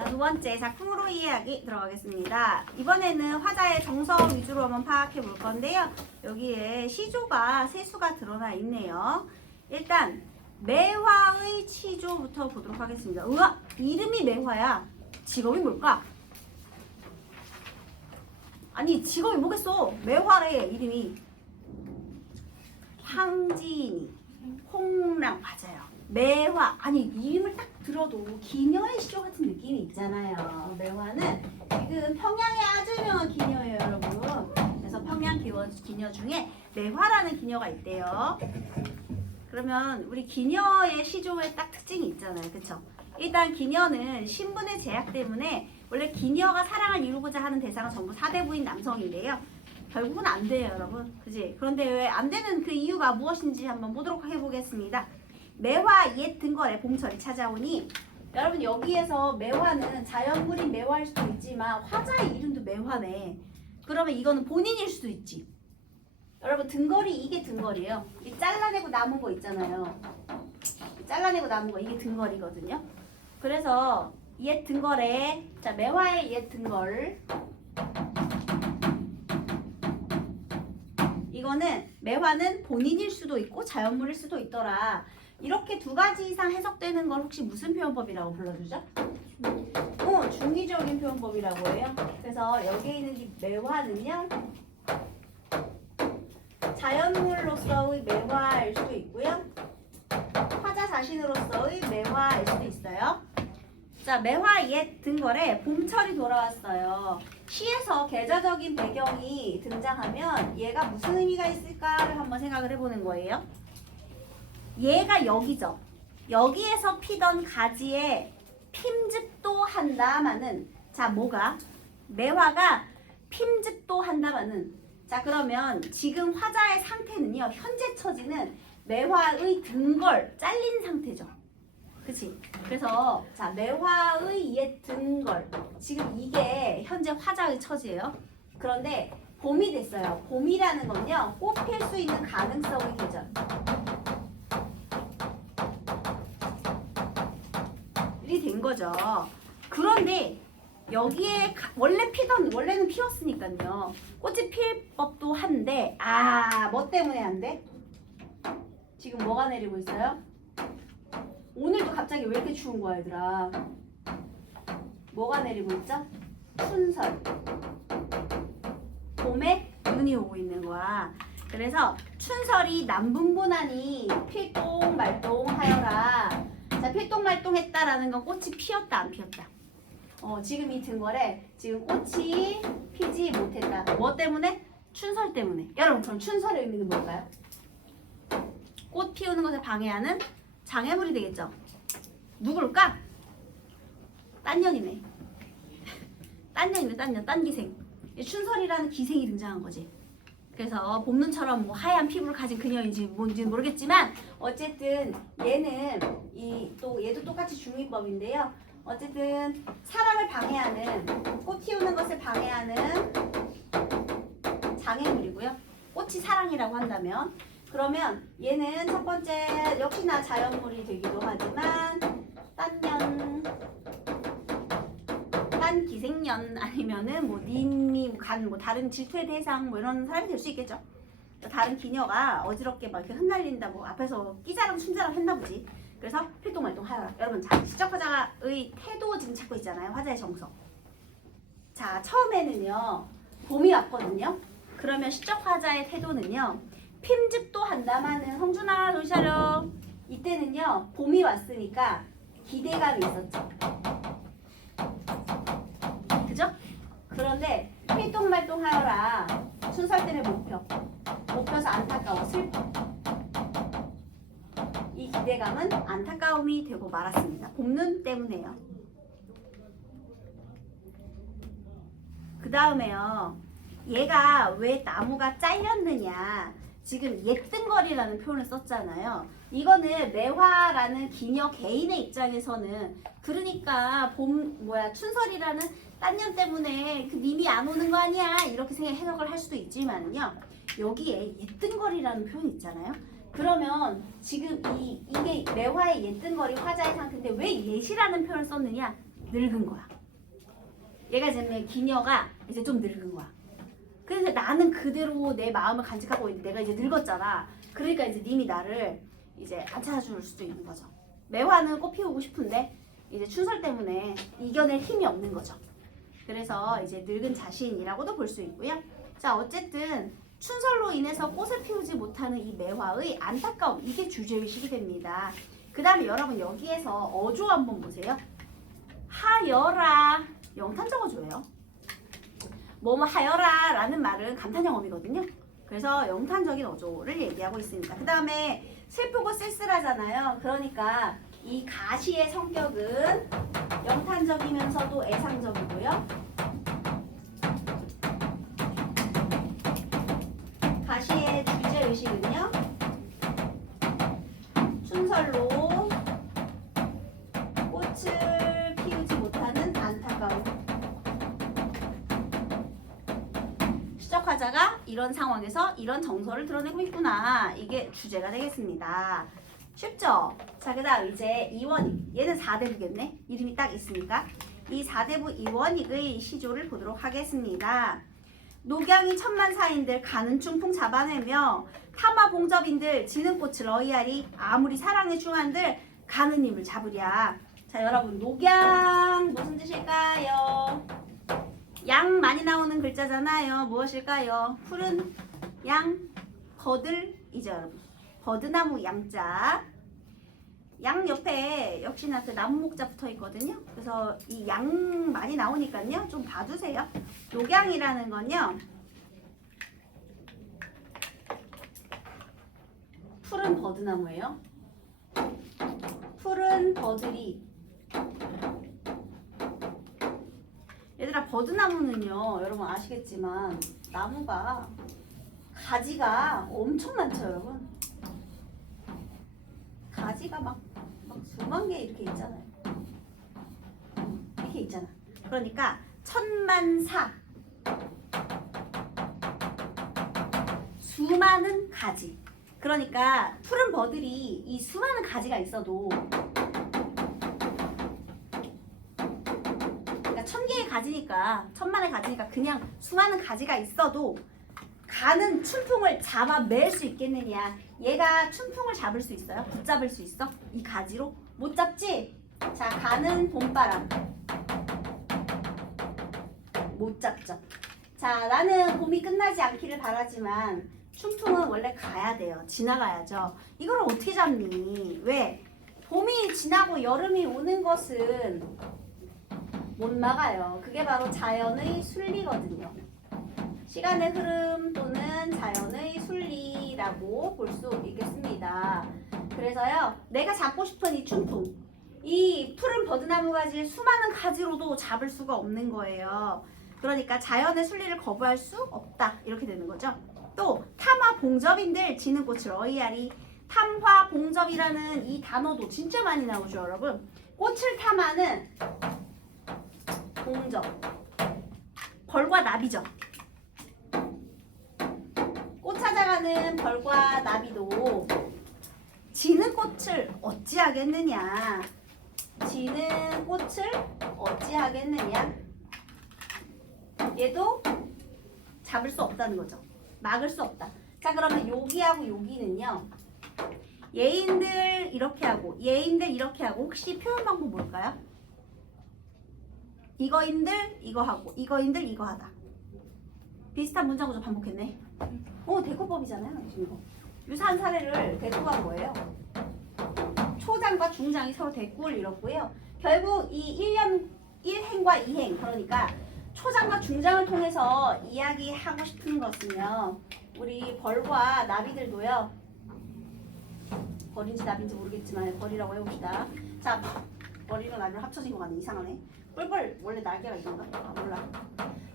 자, 두 번째 작품으로 이해하기 들어가겠습니다. 이번에는 화자의 정서 위주로 한번 파악해 볼 건데요. 여기에 시조가 세 수가 드러나 있네요. 일단 매화의 시조부터 보도록 하겠습니다. 우와! 이름이 매화야. 직업이 뭘까? 아니 직업이 뭐겠어? 매화래 이름이. 황진이, 홍랑 맞아요. 매화. 아니 이름을 딱 들어도 기녀의 시조 같은 느낌이 있잖아요. 매화는 지금 평양의 아주 유명한 기녀예요, 여러분. 그래서 평양 기녀 중에 매화라는 기녀가 있대요. 그러면 우리 기녀의 시조에 딱 특징이 있잖아요, 그쵸? 일단 기녀는 신분의 제약 때문에 원래 기녀가 사랑을 이루고자 하는 대상은 전부 사대부인 남성인데요. 결국은 안 돼요, 여러분. 그지? 그런데 왜 안 되는 그 이유가 무엇인지 한번 보도록 해보겠습니다. 매화 옛 등걸에 봄철이 찾아오니, 여러분 여기에서 매화는 자연물인 매화일 수도 있지만 화자의 이름도 매화네. 그러면 이거는 본인일 수도 있지. 여러분 등걸이 이게 등걸이에요. 이 잘라내고 남은 거 있잖아요. 잘라내고 남은 거 이게 등걸이거든요. 그래서 옛 등걸에 자 매화의 옛 등걸 이거는 매화는 본인일 수도 있고 자연물일 수도 있더라. 이렇게 두 가지 이상 해석되는 걸 혹시 무슨 표현법이라고 불러주죠? 중의적인 표현법이라고 해요. 그래서 여기에 있는 이 매화는요. 자연물로서의 매화일 수도 있고요. 화자 자신으로서의 매화일 수도 있어요. 자, 매화 옛 등걸에 봄철이 돌아왔어요. 시에서 계절적인 배경이 등장하면 얘가 무슨 의미가 있을까를 한번 생각을 해보는 거예요. 얘가 여기죠. 여기에서 피던 가지에 핌즙도 한다마는 자 뭐가? 매화가 핌즙도 한다마는 자 그러면 지금 화자의 상태는요. 현재 처지는 매화의 등걸 잘린 상태죠. 그치? 그래서 자 매화의 옛 등걸 지금 이게 현재 화자의 처지예요. 그런데 봄이 됐어요. 봄이라는 건요. 꽃 필 수 있는 가능성의 계절. 된 거죠. 그런데 여기에 원래는 피었으니까요. 꽃이 필 법도 한데 뭐 때문에 안 돼? 지금 뭐가 내리고 있어요? 오늘도 갑자기 왜 이렇게 추운 거야, 얘들아? 뭐가 내리고 있죠? 춘설. 봄에 눈이 오고 있는 거야. 그래서 춘설이 남분분하니 필동말동하여라. 자, 필동말동했다라는 건 꽃이 피었다, 안 피었다? 지금 이 등걸에 지금 꽃이 피지 못했다. 뭐 때문에? 춘설 때문에. 여러분, 그럼 춘설의 의미는 뭘까요? 꽃 피우는 것을 방해하는 장애물이 되겠죠. 누굴까? 딴년이네. 딴기생. 춘설이라는 기생이 등장한 거지. 그래서 봄눈처럼 뭐 하얀 피부를 가진 그녀인지 뭔지는 모르겠지만 어쨌든 얘도 똑같이 중의법인데요. 어쨌든 사랑을 방해하는 꽃 피우는 것을 방해하는 장애물이고요. 꽃이 사랑이라고 한다면 그러면 얘는 첫 번째 역시나 자연물이 되기도 하지만 딴기생년 아니면은 뭐 님이 뭐 다른 질투의 대상 뭐 이런 사람이 될 수 있겠죠. 다른 기녀가 어지럽게 막 이렇게 흩날린다 뭐 앞에서 끼자랑 춤자랑 했나 보지. 그래서 필동말동 하여라. 여러분 자 시적 화자의 태도 지금 찾고 있잖아요. 화자의 정서. 자 처음에는요 봄이 왔거든요. 그러면 시적 화자의 태도는요 핌즙도 한다마는 성준아 정신 차려. 이때는요 봄이 왔으니까 기대감이 있었죠. 그죠? 그런데 필동말동하여라. 춘설 때문에 못 펴서 안타까워 슬퍼. 이 기대감은 안타까움이 되고 말았습니다. 봄눈 때문에요. 그 다음에요. 얘가 왜 나무가 잘렸느냐. 지금 옛등걸이라는 표현을 썼잖아요. 이거는 매화라는 기녀 개인의 입장에서는 그러니까 춘설이라는 딴년 때문에 그 님이 안 오는 거 아니야 이렇게 해석을 할 수도 있지만요. 여기에 옛등걸이라는 표현이 있잖아요. 그러면 지금 이게 매화의 옛등걸이 화자의 상태인데 왜 옛이라는 표현을 썼느냐? 늙은 거야. 얘가 이제 기녀가 이제 좀 늙은 거야. 그래서 나는 그대로 내 마음을 간직하고 있는데 내가 이제 늙었잖아. 그러니까 이제 님이 나를 이제 안 찾아줄 수도 있는 거죠. 매화는 꽃 피우고 싶은데 이제 춘설 때문에 이겨낼 힘이 없는 거죠. 그래서 이제 늙은 자신이라고도 볼 수 있고요. 자, 어쨌든 춘설로 인해서 꽃을 피우지 못하는 이 매화의 안타까움, 이게 주제의식이 됩니다. 그 다음에 여러분 여기에서 어조 한번 보세요. 하여라, 영탄 적어줘요. 뭐뭐 하여라 라는 말은 감탄영어이거든요. 그래서 영탄적인 어조를 얘기하고 있습니다. 그 다음에 슬프고 쓸쓸하잖아요. 그러니까 이 가시의 성격은 영탄적이면서도 애상적이고요. 가시의 주제의식은요, 춘설로 꽃을 피우지 못하는 안타까움. 시적화자가 이런 상황에서 이런 정서를 드러내고 있구나. 이게 주제가 되겠습니다. 쉽죠? 자, 그 다음 이제 이원익. 얘는 4대부겠네. 이름이 딱 있으니까. 이 4대부 이원익의 시조를 보도록 하겠습니다. 녹양이 천만사인들 가는 충풍 잡아내며 탐화봉접인들 지는 꽃을 어이하리 아무리 사랑의 중한들 가는 힘을 잡으랴. 자, 여러분 녹양 무슨 뜻일까요? 양 많이 나오는 글자잖아요. 무엇일까요? 푸른 양, 버들이죠, 여러분. 버드나무 양자. 양 옆에 역시나 그 나무 목자 붙어 있거든요. 그래서 이 양 많이 나오니까요. 좀 봐두세요. 녹양이라는 건요, 푸른 버드나무예요. 푸른 버들이. 얘들아, 버드나무는요, 여러분 아시겠지만 나무가 가지가 엄청 많죠, 여러분. 가지가 막 수만 개 이렇게 있잖아요. 이렇게 있잖아. 그러니까 천만사, 수많은 가지. 그러니까 푸른 버들이 이 수많은 가지가 있어도, 그러니까 1000개의 가지니까, 1000만의 가지니까 그냥 수많은 가지가 있어도 가는 춘풍을 잡아맬 수 있겠느냐. 얘가 춘풍을 잡을 수 있어요? 붙잡을 수 있어? 이 가지로? 못 잡지? 자, 가는 봄바람. 못 잡죠. 자, 나는 봄이 끝나지 않기를 바라지만 춘풍은 원래 가야 돼요. 지나가야죠. 이걸 어떻게 잡니? 왜? 봄이 지나고 여름이 오는 것은 못 막아요. 그게 바로 자연의 순리거든요. 시간의 흐름 또는 자연의 순리라고 볼 수 있겠습니다. 그래서요, 내가 잡고 싶은 이 춘풍, 이 푸른 버드나무 가지를 수많은 가지로도 잡을 수가 없는 거예요. 그러니까 자연의 순리를 거부할 수 없다, 이렇게 되는 거죠. 또 탐화봉접인들 지는 꽃을 어이하리. 탐화봉접이라는 이 단어도 진짜 많이 나오죠, 여러분. 꽃을 탐하는 봉접, 벌과 나비죠. 꽃 찾아가는 벌과 나비도 지는 꽃을 어찌하겠느냐. 지는 꽃을 어찌하겠느냐. 얘도 잡을 수 없다는 거죠. 막을 수 없다. 자, 그러면 여기하고 여기는요, 얘인들 이렇게 하고 얘인들 이렇게 하고, 혹시 표현 방법 뭘까요? 이거인들 이거 하고 이거인들 이거 하다. 비슷한 문장 구조 반복했네. 대꾸법이잖아요. 지금 이거. 유사한 사례를 대꾸한 거예요. 초장과 중장이 서로 대꾸를 이뤘고요. 결국 이 1행과 2행, 그러니까 초장과 중장을 통해서 이야기하고 싶은 것은요, 우리 벌과 나비들도요, 벌인지 나비인지 모르겠지만 벌이라고 해봅시다. 자, 벌이랑 나비랑 합쳐진 것 같네. 이상하네. 뿔벌 원래 날개가 있던가? 몰라.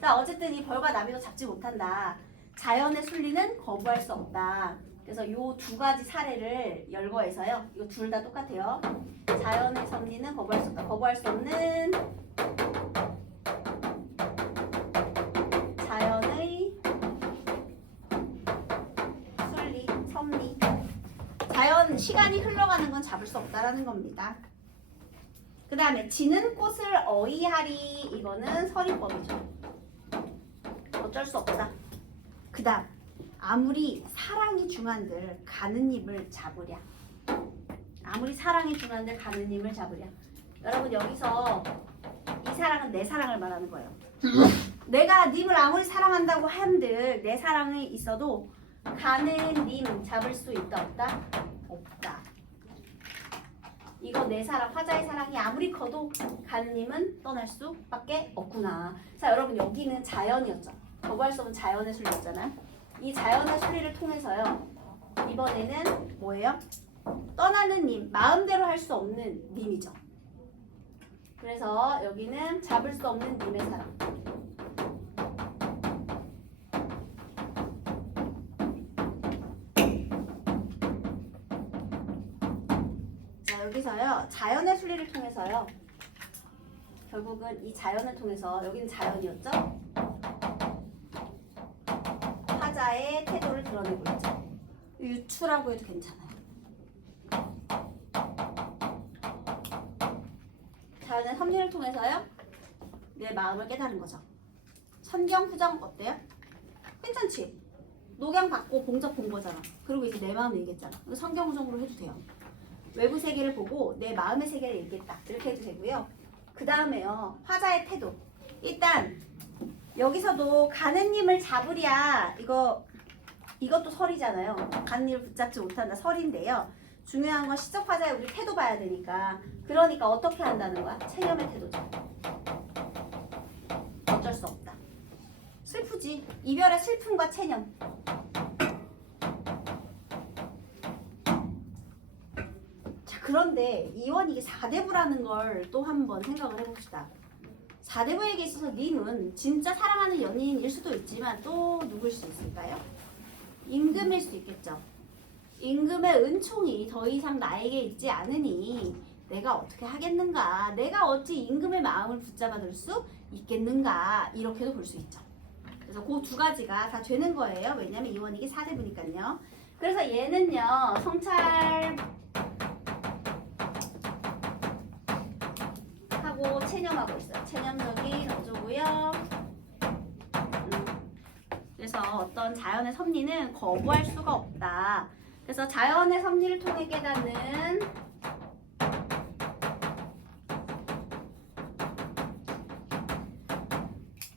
자, 어쨌든 이 벌과 나비도 잡지 못한다. 자연의 순리는 거부할 수 없다. 그래서 요 두 가지 사례를 열거해서요, 이거 둘 다 똑같아요. 자연의 섭리는 거부할 수 없다. 거부할 수 없는 자연의 순리, 섭리. 자연, 시간이 흘러가는 건 잡을 수 없다라는 겁니다. 그 다음에 지는 꽃을 어이하리. 이거는 서리법이죠. 어쩔 수 없다. 그 다음 아무리 사랑이 중한들 가는 입을 잡으랴. 아무리 사랑이 중한들 가는 입을 잡으랴. 여러분 여기서 이 사랑은 내 사랑을 말하는 거예요. 내가 님을 아무리 사랑한다고 한들 내 사랑이 있어도 가는 님 잡을 수 있다 없다? 없다. 이거 내 사랑, 화자의 사랑이 아무리 커도 가는 님은 떠날 수밖에 없구나. 자 여러분 여기는 자연이었죠. 거부할 수 없는 자연의 순리였잖아요. 이 자연의 순리를 통해서요. 이번에는 뭐예요? 떠나는 님, 마음대로 할 수 없는 님이죠. 그래서 여기는 잡을 수 없는 님의 사랑. 자 여기서요. 자연의 순리를 통해서요. 결국은 이 자연을 통해서 여기는 자연이었죠. 화자의 태도를 드러내고 있죠. 유추라고 해도 괜찮아요. 자연의 섭리를 통해서요. 내 마음을 깨달은 거죠. 선경, 후정 어때요? 괜찮지? 녹양 받고 봉적 본 거잖아. 그리고 이제 내 마음을 얘기했잖아. 성경 후정으로 해도 돼요. 외부 세계를 보고 내 마음의 세계를 얘기했다. 이렇게 해도 되고요. 그 다음에요. 화자의 태도. 일단 여기서도 가는 님을 잡으랴. 이것도 설이잖아요. 가는 님을 붙잡지 못한다. 설인데요. 중요한 건 시적 화자의 우리 태도 봐야 되니까. 그러니까 어떻게 한다는 거야? 체념의 태도죠. 어쩔 수 없다. 슬프지. 이별의 슬픔과 체념. 자 그런데 이원 이게 4대부라는 걸 또 한번 생각을 해봅시다. 4대부에게 있어서 님은 진짜 사랑하는 연인일 수도 있지만 또 누구일 수 있을까요? 임금일 수 있겠죠. 임금의 은총이 더 이상 나에게 있지 않으니 내가 어떻게 하겠는가? 내가 어찌 임금의 마음을 붙잡아 둘 수 있겠는가? 이렇게도 볼 수 있죠. 그래서 그 두 가지가 다 되는 거예요. 왜냐면 이원이기 4대부니까요. 그래서 얘는요. 성찰 하고 체념하고 있어요. 체념적인 어조고요. 그래서 어떤 자연의 섭리는 거부할 수가 없다. 그래서 자연의 섭리를 통해 깨닫는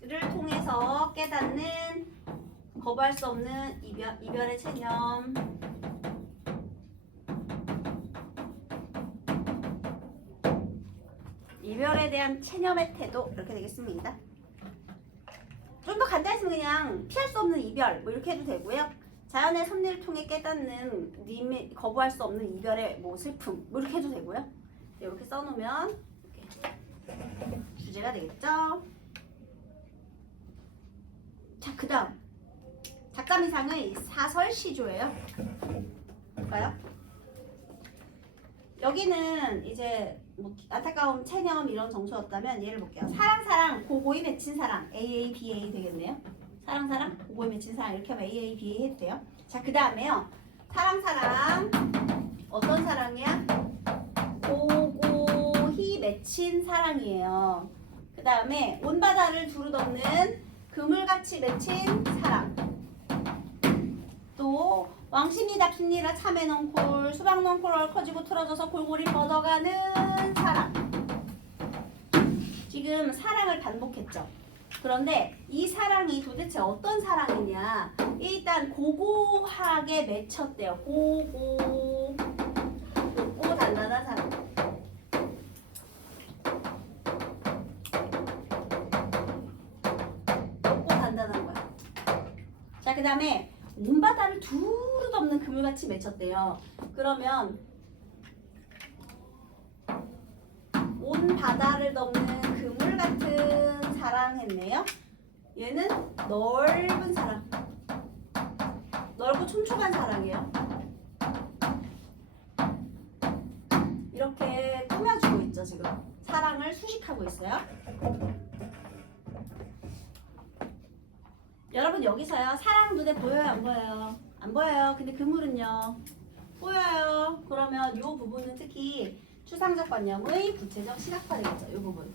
를 통해서 깨닫는 거부할 수 없는 이별의 체념. 이별에 대한 체념의 태도 이렇게 되겠습니다. 좀 더 간단했으면 그냥 피할 수 없는 이별 뭐 이렇게 해도 되고요. 자연의 섭리를 통해 깨닫는 님의 거부할 수 없는 이별의 뭐 슬픔 뭐 이렇게 해도 되고요. 이렇게 써놓으면 이렇게 주제가 되겠죠. 자 그다음 작가미상의 사설시조예요. 볼까요? 여기는 이제 뭐 안타까움, 체념 이런 정서였다면 얘를 볼게요. 사랑, 고고이 맺힌 사랑 AABA 되겠네요. 사랑, 고고이 맺힌 사랑 이렇게 하면 AABA 해도 돼요. 자 그 다음에요. 사랑 어떤 사랑이야? 고고히 맺힌 사랑이에요. 그 다음에 온 바다를 두루 덮는 그물같이 맺힌 사랑. 또 왕십리 답십리라 참외 넝콜 수박 넝콜 얼커지고 틀어져서 골골이 뻗어가는 사랑. 지금 사랑을 반복했죠. 그런데 이 사랑이 도대체 어떤 사랑이냐. 일단 고고하게 맺혔대요. 고고 단단한 사랑. 고고 단단한 거야. 자 그 다음에 온 바다를 두루 덮는 그물같이 맺혔대요. 그러면 온 바다를 덮는 그물 같은 사랑 했네요. 얘는 넓은 사랑. 넓고 촘촘한 사랑이에요. 이렇게 꾸며주고 있죠. 지금 사랑을 수식하고 있어요. 여러분 여기서요. 사랑 눈에 보여요? 안 보여요? 안 보여요. 근데 그물은요? 보여요. 그러면 이 부분은 특히 추상적 관념의 구체적 시각화 되겠죠. 이 부분.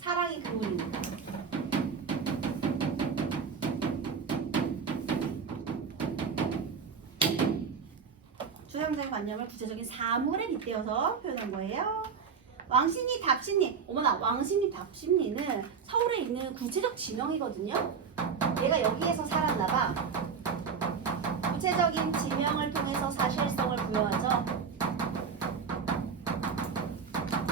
사랑이 그물입니다. 추상적 관념을 구체적인 사물에 빗대어서 표현한 거예요. 왕십리 답십리. 어머나, 왕십리 답십리는 서울에 있는 구체적 지명이거든요. 얘가 여기에서 살았나 봐. 구체적인 지명을 통해서 사실성을 부여하죠.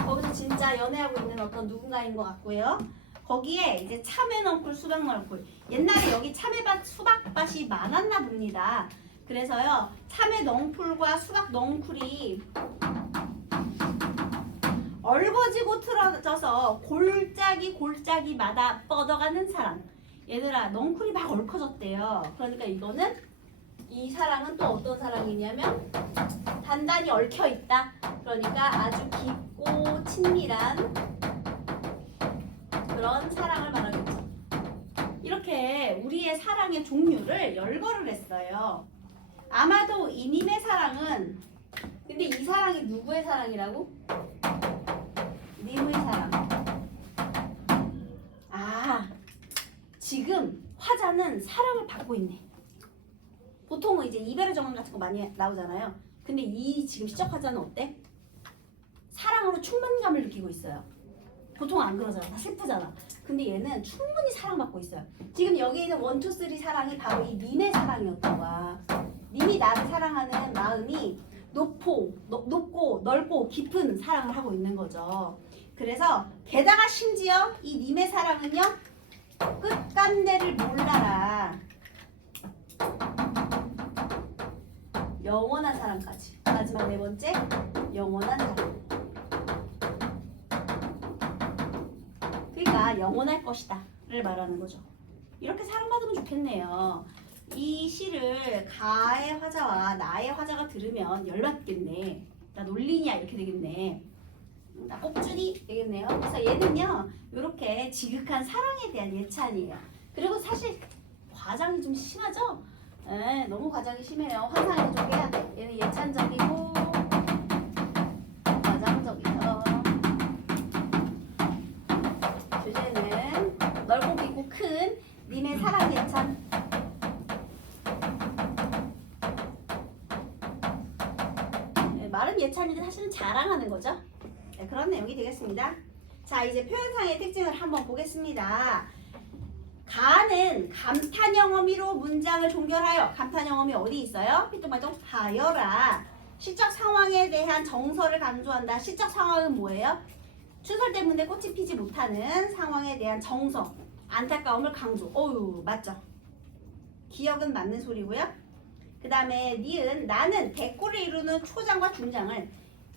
거기서 진짜 연애하고 있는 어떤 누군가인 것 같고요. 거기에 이제 참외 넝쿨, 수박 넝쿨. 옛날에 여기 참외밭, 수박밭이 많았나 봅니다. 그래서요, 참외 넝쿨과 수박 넝쿨이 얼거지고 틀어져서 골짜기마다 뻗어가는 사랑. 얘들아, 넝쿨이 막 얽혀졌대요. 그러니까 이거는 이 사랑은 또 어떤 사랑이냐면 단단히 얽혀있다. 그러니까 아주 깊고 친밀한 그런 사랑을 말하겠죠. 이렇게 우리의 사랑의 종류를 열거를 했어요. 아마도 이님의 사랑은, 근데 이 사랑이 누구의 사랑이라고? 님의 사랑. 아, 지금 화자는 사랑을 받고 있네. 보통은 이제 이별의 정원 같은 거 많이 나오잖아요. 근데 이 지금 시적 화자는 어때? 사랑으로 충만감을 느끼고 있어요. 보통 안 그러잖아. 다 슬프잖아. 근데 얘는 충분히 사랑받고 있어요. 지금 여기 있는 1, 2, 3 사랑이 바로 이 님의 사랑이었던 거야. 님이 나를 사랑하는 마음이 높고 넓고 깊은 사랑을 하고 있는 거죠. 그래서 게다가 심지어 이 님의 사랑은요, 끝간대를 몰라라. 영원한 사랑까지. 마지막 네 번째, 영원한 사랑. 그러니까 영원할 것이다를 말하는 거죠. 이렇게 사랑받으면 좋겠네요. 이 시를 가의 화자와 나의 화자가 들으면 열받겠네. 나 놀리냐 이렇게 되겠네. 나 꼭줄이 되겠네요. 그래서 얘는요, 이렇게 지극한 사랑에 대한 예찬이에요. 그리고 사실 과장이 좀 심하죠? 네, 너무 과장이 심해요. 환상을 좀 깨야 돼. 얘는 예찬적이고 과장적이죠. 주제는 넓고 깊고 큰 님의 사랑 예찬. 네, 말은 예찬인데 사실은 자랑하는 거죠. 네, 그런 내용이 되겠습니다. 자, 이제 표현상의 특징을 한번 보겠습니다. 가는 감탄형 어미로 문장을 종결하여. 감탄형 어미 어디 있어요? 삐뚤말뚤 하여라. 시적 상황에 대한 정서를 강조한다. 시적 상황은 뭐예요? 추설 때문에 꽃이 피지 못하는 상황에 대한 정서, 안타까움을 강조. 어유, 맞죠? 기억은 맞는 소리고요. 그 다음에 니은, 나는 대꾸를 이루는 초장과 중장을,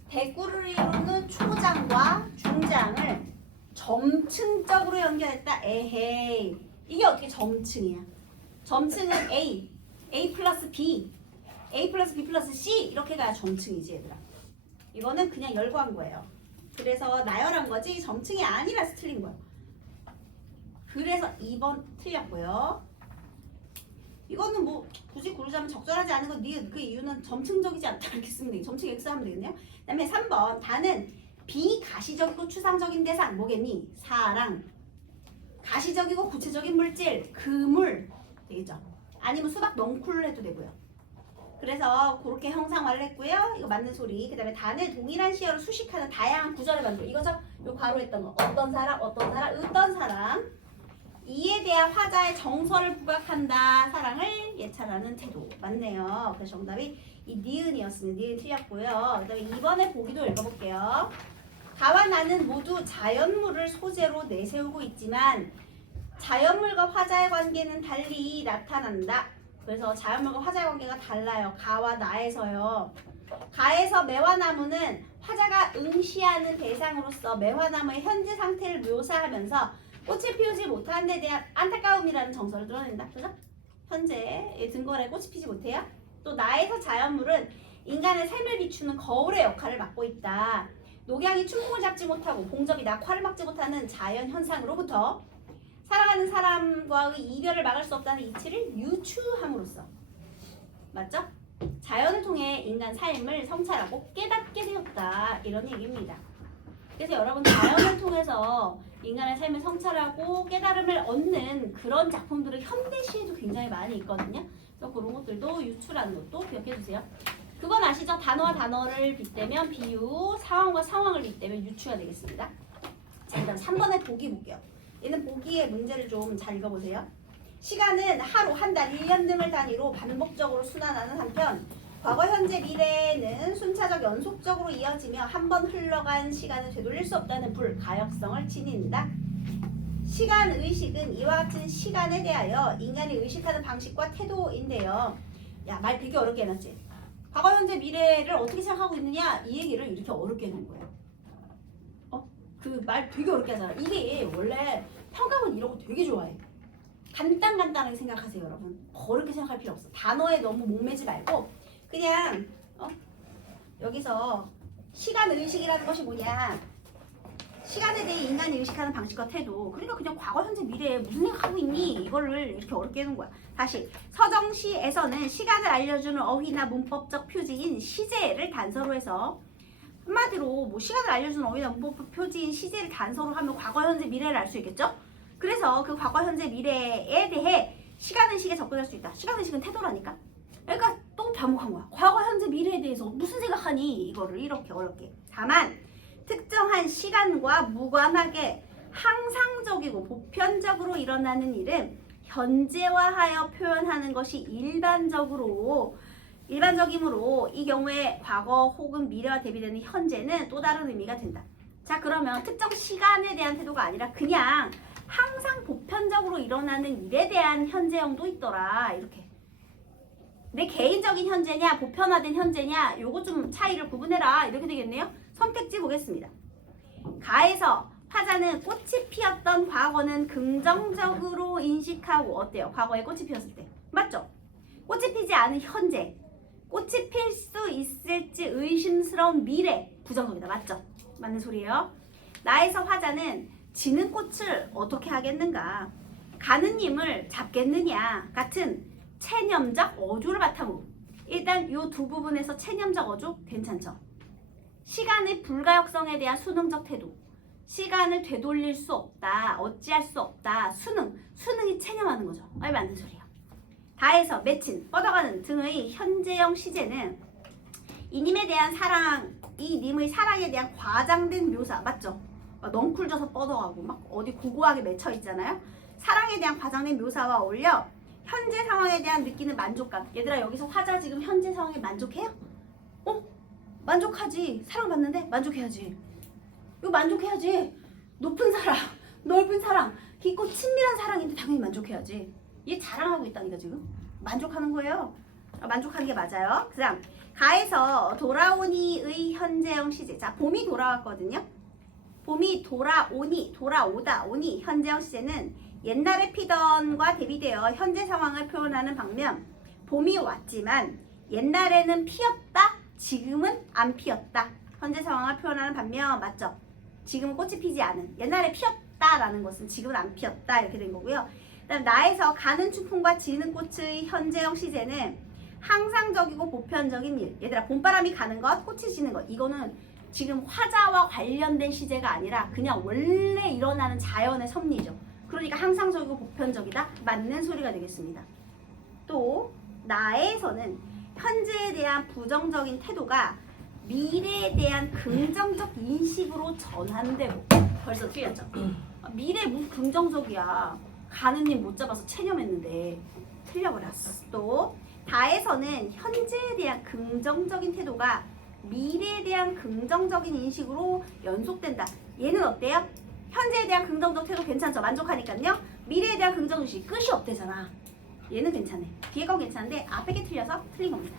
대꾸를 이루는 초장과 중장을 점층적으로 연결했다. 에헤이, 이게 어떻게 점층이야? 점층은 A 플러스 B, A 플러스 B 플러스 C 이렇게 가야 점층이지 얘들아. 이거는 그냥 열거한 거예요. 그래서 나열한 거지 점층이 아니라서 틀린 거예요. 그래서 2번 틀렸고요. 이거는 뭐 굳이 고르자면 적절하지 않은 건 그 이유는 점층적이지 않다 이렇게 쓰면 되겠네. 점층 X 하면 되겠네요. 그 다음에 3번, 다는 비가시적이고 추상적인 대상 뭐겠니? 사랑. 가시적이고 구체적인 물질, 그물 되겠죠. 아니면 수박 넝쿨 해도 되고요. 그래서 그렇게 형상화를 했고요. 이거 맞는 소리. 그 다음에 다는 동일한 시어를 수식하는 다양한 구절을 만들어. 이거죠? 요 바로 했던 거. 어떤 사람, 어떤 사람. 이에 대한 화자의 정서를 부각한다. 사랑을 예찬하는 태도. 맞네요. 그래서 정답이 이 니은이었습니다. 니은 틀렸고요. 그 다음에 이번에 보기도 읽어볼게요. 가와 나는 모두 자연물을 소재로 내세우고 있지만 자연물과 화자의 관계는 달리 나타난다. 그래서 자연물과 화자의 관계가 달라요. 가와 나에서요. 가에서 매화나무는 화자가 응시하는 대상으로서 매화나무의 현재 상태를 묘사하면서 꽃을 피우지 못하는 데 대한 안타까움이라는 정서를 드러낸다. 그죠? 현재 등거리에 꽃이 피지 못해요. 또 나에서 자연물은 인간의 삶을 비추는 거울의 역할을 맡고 있다. 녹양이 춘풍을 잡지 못하고 봉접이 낙화를 막지 못하는 자연 현상으로부터 사랑하는 사람과의 이별을 막을 수 없다는 이치를 유추함으로써. 맞죠? 자연을 통해 인간 삶을 성찰하고 깨닫게 되었다. 이런 얘기입니다. 그래서 여러분 자연을 통해서 인간의 삶을 성찰하고 깨달음을 얻는 그런 작품들은 현대시에도 굉장히 많이 있거든요. 그래서 그런 것들도 유추라는 것도 기억해 주세요. 그건 아시죠? 단어와 단어를 빗대면 비유, 상황과 상황을 빗대면 유추가 되겠습니다. 자, 일단 3번의 보기 볼게요. 얘는 보기의 문제를 좀 잘 읽어보세요. 시간은 하루, 한 달, 1년 등을 단위로 반복적으로 순환하는 한편 과거, 현재, 미래는 순차적 연속적으로 이어지며 한 번 흘러간 시간을 되돌릴 수 없다는 불가역성을 지닌다. 시간 의식은 이와 같은 시간에 대하여 인간이 의식하는 방식과 태도인데요. 야, 말 되게 어렵게 해놨지? 과거, 현재, 미래를 어떻게 생각하고 있느냐? 이 얘기를 이렇게 어렵게 해놓은 거예요. 그 말 되게 어렵게 하잖아. 이게 원래 평가원 이런 거 되게 좋아해. 간단하게 생각하세요, 여러분. 어렵게 생각할 필요 없어. 단어에 너무 목매지 말고 그냥 여기서 시간 의식이라는 것이 뭐냐? 시간에 대해 인간이 의식하는 방식과 태도. 그러니까 그냥 과거, 현재, 미래에 무슨 생각하고 있니? 이거를 이렇게 어렵게 해놓은 거야. 다시 서정시에서는 시간을 알려주는 어휘나 문법적 표지인 시제를 단서로 해서 한마디로 뭐 시간을 알려주는 어휘나 문법적 표지인 시제를 단서로 하면 과거, 현재, 미래를 알 수 있겠죠? 그래서 그 과거, 현재, 미래에 대해 시간의식에 접근할 수 있다. 시간의식은 태도라니까. 그러니까 또 반복한 거야. 과거, 현재, 미래에 대해서 무슨 생각하니? 이거를 이렇게 어렵게. 다만 특정한 시간과 무관하게 항상적이고 보편적으로 일어나는 일은 현재화하여 표현하는 것이 일반적이므로 이 경우에 과거 혹은 미래와 대비되는 현재는 또 다른 의미가 된다. 자, 그러면 특정 시간에 대한 태도가 아니라 그냥 항상 보편적으로 일어나는 일에 대한 현재형도 있더라. 이렇게. 내 개인적인 현재냐 보편화된 현재냐 요거 좀 차이를 구분해라. 이렇게 되겠네요. 선택지 보겠습니다. 가에서 화자는 꽃이 피었던 과거는 긍정적으로 인식하고 어때요? 과거에 꽃이 피었을 때. 맞죠? 꽃이 피지 않은 현재. 꽃이 필 수 있을지 의심스러운 미래. 부정적이다. 맞죠? 맞는 소리예요. 나에서 화자는 지는 꽃을 어떻게 하겠는가? 가는 님을 잡겠느냐? 같은 체념적 어조를 바탕으로 일단 이 두 부분에서 체념적 어조 괜찮죠? 시간의 불가역성에 대한 수능적 태도. 시간을 되돌릴 수 없다. 어찌할 수 없다. 수능이 체념하는 거죠. 맞는 소리야. 다해서 맺힌, 뻗어가는 등의 현재형 시제는 이님에 대한 사랑, 이 님의 사랑에 대한 과장된 묘사. 맞죠? 넝쿨져서 뻗어가고 막 어디 고고하게 맺혀 있잖아요. 사랑에 대한 과장된 묘사와 어울려 현재 상황에 대한 느끼는 만족감. 얘들아 여기서 화자 지금 현재 상황에 만족해요? 만족하지. 사랑받는데 만족해야지. 이거 만족해야지. 높은 사랑, 넓은 사랑, 깊고 친밀한 사랑인데 당연히 만족해야지. 얘 자랑하고 있다니까 지금. 만족하는 거예요. 만족하는 게 맞아요. 그 다음 가에서 돌아오니의 현재형 시제. 자, 봄이 돌아왔거든요. 봄이 돌아오다, 오니 현재형 시제는 옛날에 피던과 대비되어 현재 상황을 표현하는 방면 봄이 왔지만 옛날에는 피었다, 지금은 안 피었다. 현재 상황을 표현하는 반면 맞죠? 지금은 꽃이 피지 않은. 옛날에 피었다라는 것은 지금은 안 피었다 이렇게 된 거고요. 그다음 나에서 가는 춘풍과 지는 꽃의 현재형 시제는 항상적이고 보편적인 일. 얘들아 봄바람이 가는 것, 꽃이 지는 것. 이거는 지금 화자와 관련된 시제가 아니라 그냥 원래 일어나는 자연의 섭리죠. 그러니까 항상적이고 보편적이다. 맞는 소리가 되겠습니다. 또 나에서는 현재에 대한 부정적인 태도가 미래에 대한 긍정적 인식으로 전환되고. 벌써 틀렸죠? 미래 무슨 긍정적이야. 가는 님 못 잡아서 체념했는데 틀려버렸어. 또 다에서는 현재에 대한 긍정적인 태도가 미래에 대한 긍정적인 인식으로 연속된다. 얘는 어때요? 현재에 대한 긍정적 태도 괜찮죠? 만족하니까요. 미래에 대한 긍정인식 끝이 없대잖아. 얘는 괜찮네. 뒤에 건 괜찮은데 앞에 게 틀려서 틀린 겁니다.